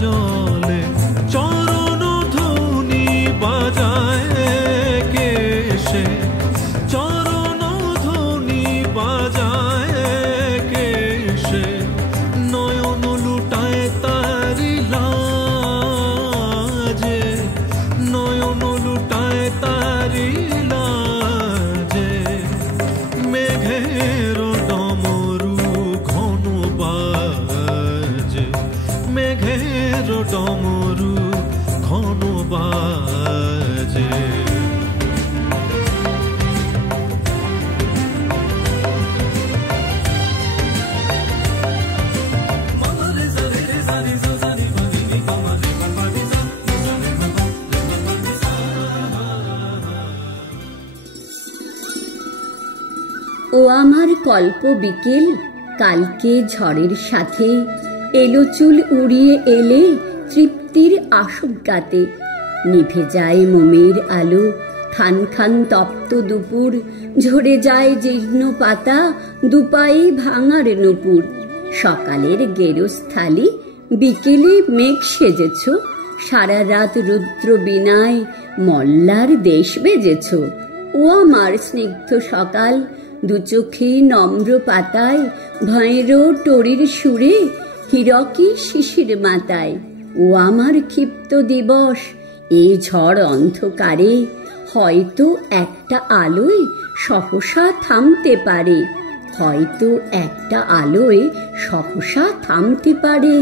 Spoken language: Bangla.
জলে চরণ ধ্বনি বাজায় কে সে, চরণ ধ্বনি বাজায় কে সে, নয়ন লুটায় তারি লাজে, নয়ন লুটায় তারি লাজে। মেঘের ডমরু ঘন বাজে, মেঘের ডমরু ঘন বাজে। ও আমার কল্প বিকেল, কালকে ঝড়ের সাথে এলো চুল উড়িয়ে এলে তৃপ্তির আশঙ্কাতে। নিভে যায় মোমের আলো, খান খান তপ্ত দুপুর, ঝরে যায় জীর্ণ পাতা, দুপায়ে ভাঙার নুপুর। সকালের গেরস্থালি, বিকেলে মেঘ সেজেছ, সারা রাত রুদ্র বিনায় মল্লার দেশ বেজেছ। ও আমার স্নিগ্ধ সকাল, দু চোখে নম্র পাতায় ভয়ের টরির সুরে হীরকি শিশির মাতায়। ও আমার ক্ষিপ্ত দিবস, এ ঝড় অন্ধকারে হয়তো একটা আলোয় সহসা থামতে পারে, হয়তো একটা আলোয় সহসা থামতে পারে।